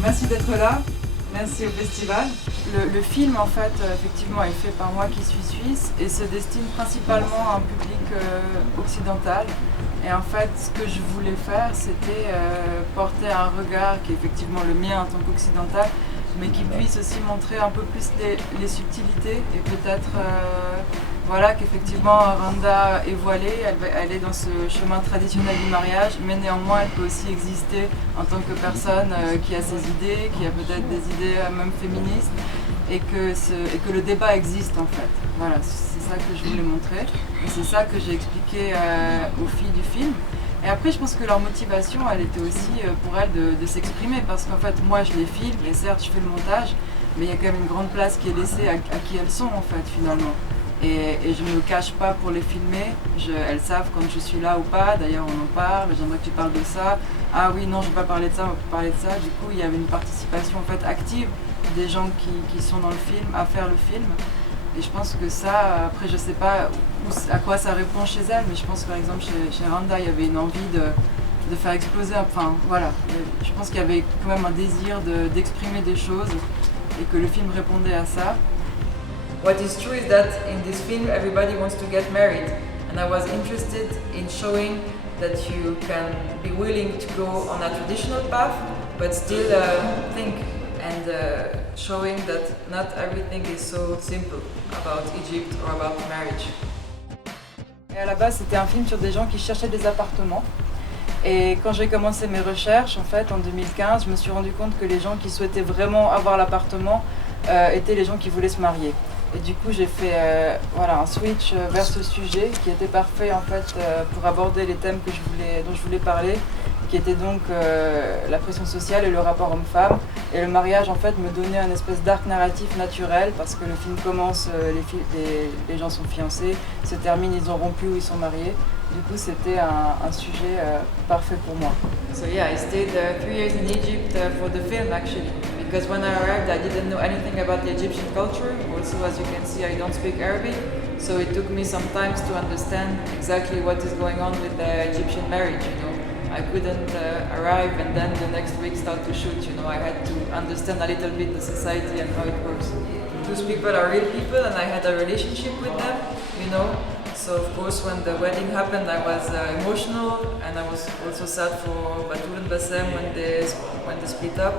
merci d'être là, merci au festival. Le film en fait effectivement est fait par moi qui suis suisse et se destine principalement à un public occidental. Et en fait ce que je voulais faire c'était porter un regard qui est effectivement le mien en tant qu'occidental, mais qui puisse aussi montrer un peu plus les subtilités et peut-être voilà, qu'effectivement Randa est voilée, elle est dans ce chemin traditionnel du mariage, mais néanmoins elle peut aussi exister en tant que personne qui a ses idées, qui a peut-être des idées même féministes, et que le débat existe en fait. Voilà, c'est ça que je voulais montrer, et c'est ça que j'ai expliqué aux filles du film. Et après, je pense que leur motivation, elle était aussi pour elles de s'exprimer, parce qu'en fait, moi, je les filme, et certes, je fais le montage, mais il y a quand même une grande place qui est laissée à qui elles sont, en fait, finalement. Et je ne me cache pas pour les filmer, elles savent quand je suis là ou pas, d'ailleurs on en parle, j'aimerais que tu parles de ça. Ah oui, non, je ne vais pas parler de ça, on va parler de ça. Du coup, il y avait une participation en fait active des gens qui sont dans le film, à faire le film. Et je pense que ça, après je sais pas à quoi ça répond chez elle, mais je pense que par exemple chez Randa, il y avait une envie de faire exploser, enfin voilà. Je pense qu'il y avait quand même un désir d'exprimer des choses et que le film répondait à ça. What is true is that in this film everybody wants to get married, and I was interested in showing that you can be willing to go on a traditional path but still think, and showing that not everything is so simple about Egypt or about marriage. Et à la base, c'était un film sur des gens qui cherchaient des appartements. Et quand j'ai commencé mes recherches, en fait, en 2015, je me suis rendu compte que les gens qui souhaitaient vraiment avoir l'appartement étaient les gens qui voulaient se marier. Et du coup, j'ai fait voilà, un switch vers ce sujet qui était parfait en fait pour aborder les thèmes dont je voulais parler, qui étaient donc la pression sociale et le rapport homme-femme. Et le mariage en fait me donnait un espèce d'arc narratif naturel, parce que le film commence, les gens sont fiancés, se termine, ils ont rompu ou ils sont mariés. Du coup, c'était un sujet parfait pour moi. So yeah, I stayed 3 years in Egypt for the film actually. Because when I arrived, I didn't know anything about the Egyptian culture. Also, as you can see, I don't speak Arabic. So it took me some time to understand exactly what is going on with the Egyptian marriage, you know. I couldn't arrive and then the next week start to shoot, you know. I had to understand a little bit the society and how it works. Those people are real people and I had a relationship with them, you know. So of course when the wedding happened I was emotional, and I was also sad for Batul and Bassem when they split up.